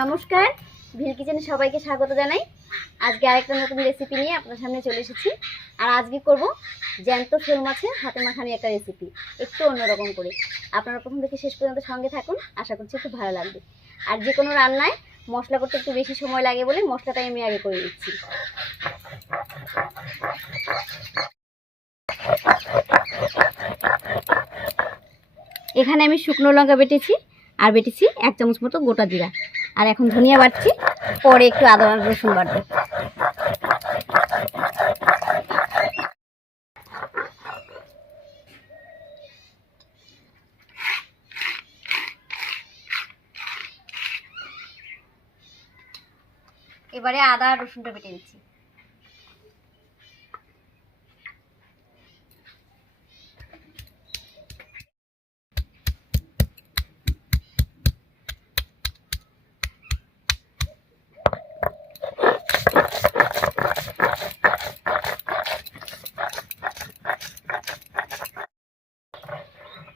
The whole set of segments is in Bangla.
নমস্কার, ভিল কিচেনে সবাইকে স্বাগত জানাই। আজকে আরেকটা নতুন রেসিপি নিয়ে আপনার সামনে চলে এসেছি। আর আজকে করব জ্যান্ত শোল মাছের হাতে মাখানি একটা রেসিপি একটু অন্যরকম করে। আপনারা প্রথম থেকে শেষ পর্যন্ত সঙ্গে থাকুন, আশা করছি খুব ভালো লাগবে। আর যে কোনো রান্নায় মশলা করতে একটু বেশি সময় লাগে বলে মশলাটাই আমি আগে করে দিচ্ছি এখানে আমি শুকনো লঙ্কা বেটেছি, আর বেটেছি এক চামচ মতো গোটা জিরা। আর এখন ধনিয়া বাটছি পরে একটু আদা রসুন বাটবো। এবারে আদা রসুনটা বেটে নিচ্ছি।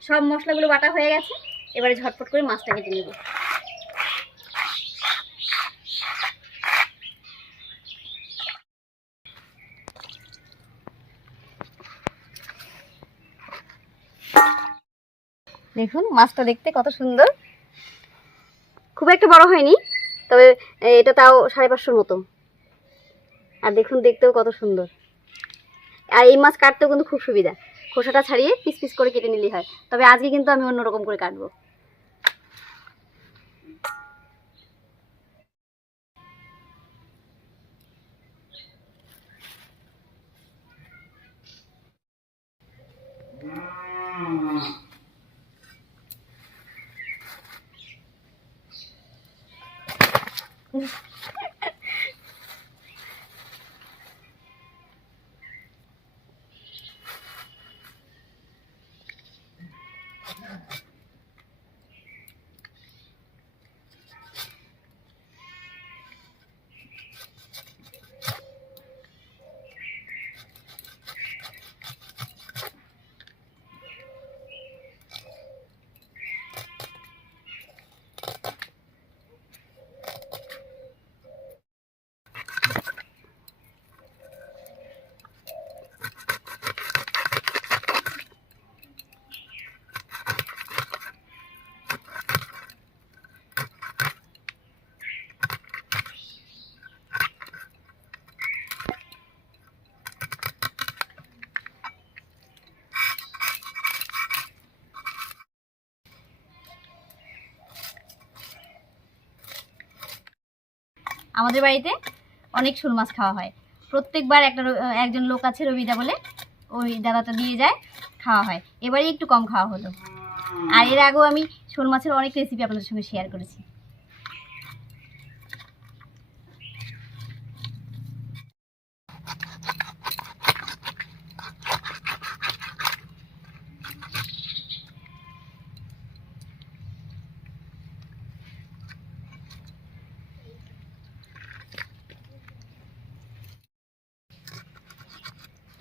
সব মশলাগুলো বাটা হয়ে গেছে। এবারে ঝটপট করে মাছটা কেটে নেব দেখুন, মাছটা দেখতে কত সুন্দর। খুব একটা বড় হয়নি, তবে এটা তাও সাড়ে পাঁচশোর মতো। আর দেখুন, দেখতেও কত সুন্দর। আর এই মাছ কাটতেও কিন্তু খুব সুবিধা। খোসাটা ছাড়িয়ে পিস পিস করে কেটে নিলেই হয়। তবে আজকে কিন্তু আমি অন্যরকম করে কাটবো। আমাদের বাড়িতে অনেক শোল মাছ খাওয়া হয়। প্রত্যেকবার একটা একজন লোক আছে রবিদা বলে, ওই দাদাটা দিয়ে যায়, খাওয়া হয়। এবারে একটু কম খাওয়া হলো। আর এর আগেও আমি শোল মাছের অনেক রেসিপি আপনাদের সঙ্গে শেয়ার করেছি।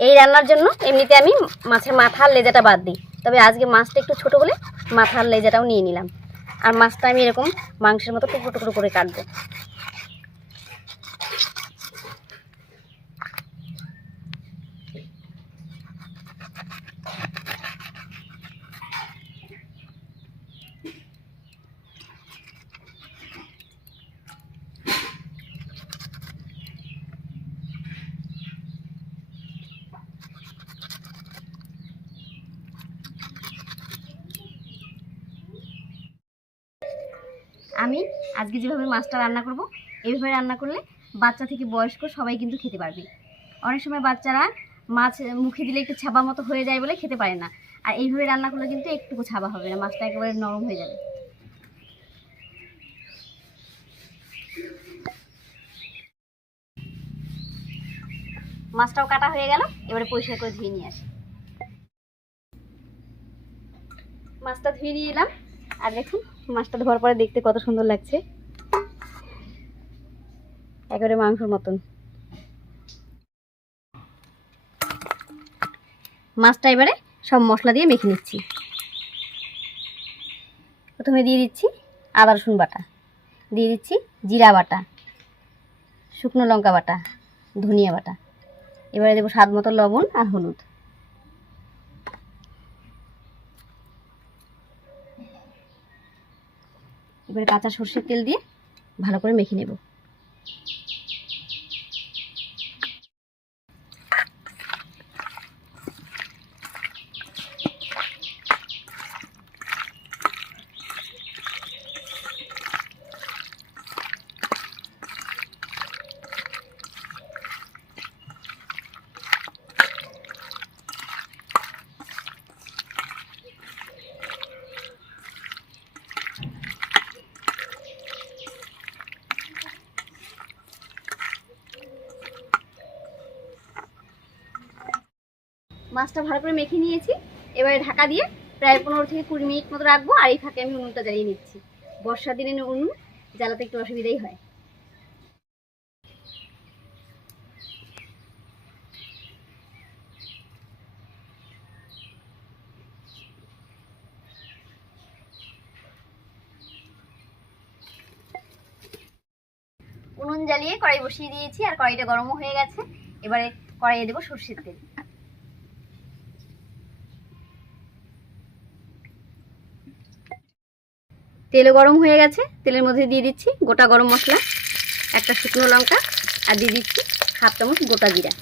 এই রান্নার জন্য এমনিতে আমি মাছের মাথার লেজাটা বাদ দিই। তবে আজকে মাছটা একটু ছোট হলে মাথার লেজাটাও নিয়ে নিলাম। আর মাছটা আমি এরকম মাংসের মতো টুকরো টুকরো করে কাটবো। আমি আজকে যেভাবে মাছটা রান্না করব এইভাবে রান্না করলে বাচ্চা থেকে বয়স্ক সবাই কিন্তু খেতে পারবে। অনেক সময় বাচ্চারা মাছ মুখে দিলে একটু ছাবা মতো হয়ে যায় বলে খেতে পারে না। আর এইভাবে রান্না করলে কিন্তু একটুকু ছাবা হবে না, মাছটা একেবারে নরম হয়ে যাবে। মাছটাও কাটা হয়ে গেল, এবারে পরিষ্কার করে ধুয়ে নিয়ে আসি। মাছটা ধুয়ে নিয়ে এলাম, আর দেখুন মাছটা ধোয়ার পরে দেখতে কত সুন্দর লাগছে। একেবারে মাংসর মতন। মাছটা এবারে সব মশলা দিয়ে মেখে নিচ্ছি। প্রথমে দিয়ে দিচ্ছি আদা রসুন বাটা। দিয়ে দিচ্ছি জিরা বাটা, শুকনো লঙ্কা বাটা, ধনিয়া বাটা। এবারে দেবো স্বাদ মতো লবণ আর হলুদ। এবারে কাঁচা সর্ষের তেল দিয়ে ভালো করে মেখে নেব। মাছটা ভালো করে মেখে নিয়েছি। এবারে ঢাকা দিয়ে প্রায় পনেরো থেকে কুড়ি মিনিট মতো রাখব, আর এই ফাঁকে আমি উনুনটা জ্বালিয়ে নিচ্ছি। বর্ষার দিনে উনুন জ্বালাতে একটু অসুবিধাই হয়। উনুন জ্বালিয়ে কড়াই বসিয়ে দিয়েছি, আর কড়াইটা গরমও হয়ে গেছে। এবারে কড়াইয়ে দেবো সর্ষের তেল। তেলও গরম হয়ে গেছে। তেলের মধ্যে দিয়ে দিচ্ছি গোটা গরম মশলা, একটা শুকনো লঙ্কা, আর দিয়ে দিচ্ছি হাফ চামচ গোটা জিরা।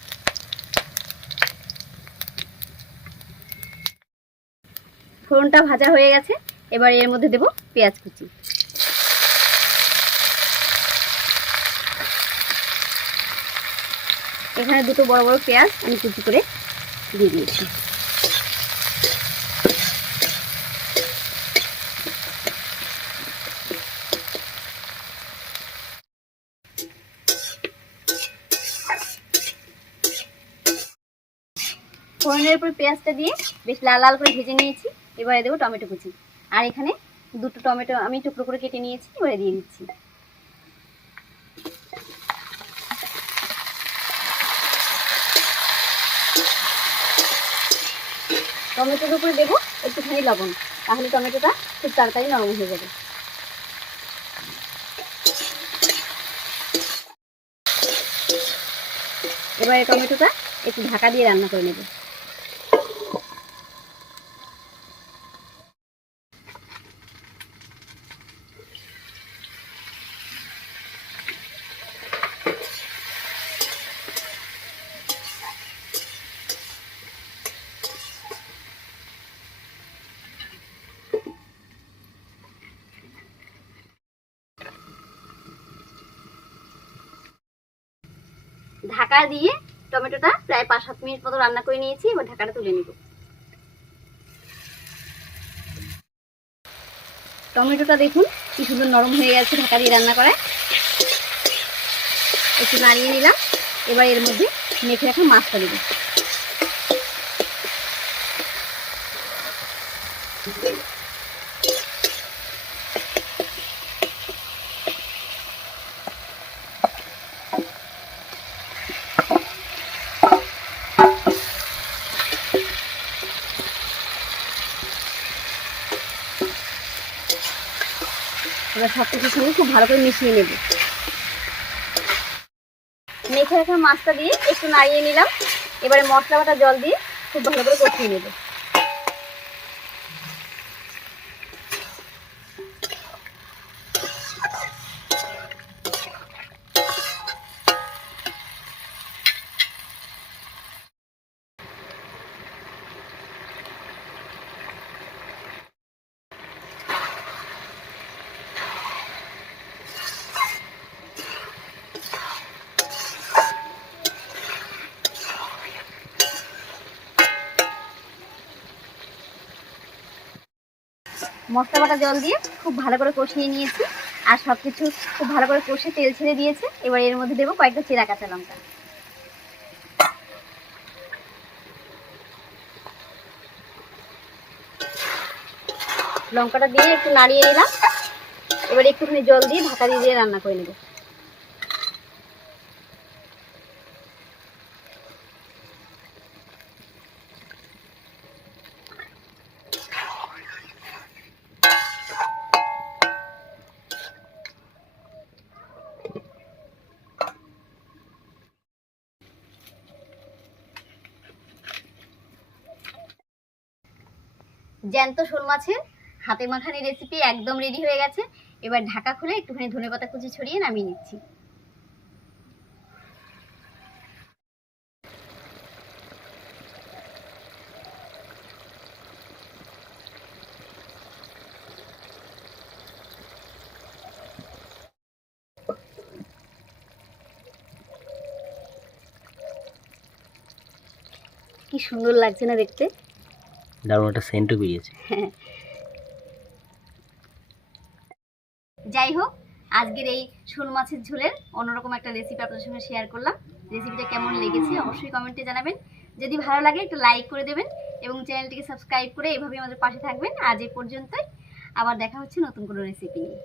ফোড়নটা ভাজা হয়ে গেছে, এবার এর মধ্যে দেব পেঁয়াজ কুচি। এখানে দুটো বড় বড় পেঁয়াজ আমি কুচি করে দিয়ে দিয়েছি। ফোড়নের উপর পেঁয়াজটা দিয়ে বেশ লাল লাল করে ভেজে নিয়েছি। এবারে দেবো টমেটো কুচি। আর এখানে দুটো টমেটো আমি টুকরো করে কেটে নিয়েছি, এবারে দিয়ে দিচ্ছি। টমেটোর উপরে দেবো একটুখানি লবণ, তাহলে টমেটোটা খুব তাড়াতাড়ি নরম হয়ে যাবে। এবারে টমেটোটা একটু ঢাকা দিয়ে রান্না করে নেব। ঢাকা দিয়ে টমেটোটা প্রায় পাঁচ সাত মিনিট মতো রান্না করে নিয়েছি, এবার ঢাকাটা তুলে নেব। টমেটোটা দেখুন কি সুন্দর নরম হয়ে গেছে ঢাকা দিয়ে রান্না করায়। একটু নাড়িয়ে নিলাম, এবার এর মধ্যে মেখে রাখা মাছটা দেবো। এবার সব কিছুর সঙ্গে খুব ভালো করে মিশিয়ে নেব। মেখে রাখা মাছটা দিয়ে একটু নাড়িয়ে নিলাম। এবারে মশলা বাটা জল দিয়ে খুব ভালো করে কষিয়ে নেব। মশলা বাটা জল দিয়ে খুব ভালো করে কষিয়ে নিয়েছি। আর সব কিছু খুব ভালো করে কষে তেল ছেড়ে দিয়েছে। এবার এর মধ্যে দেবো কয়েকটা চেরা কাঁচা লঙ্কা। লঙ্কাটা দিয়ে একটু নাড়িয়ে নিলাম। এবার একটুখানি জল দিয়ে ঢাকা দিয়ে দিয়ে রান্না করে নেব। জ্যান্ত শোল মাছের হাতে মাখানি রেসিপি একদম রেডি হয়ে গেছে। এবার ঢাকা খুলে একটুখানি ধনেপাতা কুচি ছড়িয়ে নামিয়ে নিচ্ছি। কি সুন্দর লাগছে না দেখতে? দারুণ একটা সেন্টও বেরিয়েছে। যাই হোক, আজকের এই শোল মাছের ঝোলের অন্যরকম একটা রেসিপি আপনাদের সঙ্গে শেয়ার করলাম। রেসিপিটা কেমন লেগেছে অবশ্যই কমেন্টে জানাবেন। যদি ভালো লাগে, একটু লাইক করে দেবেন এবং চ্যানেলটিকে সাবস্ক্রাইব করে এভাবেই আমাদের পাশে থাকবেন। আজ এ পর্যন্তই। আবার দেখা হচ্ছে নতুন কোনো রেসিপি নিয়ে।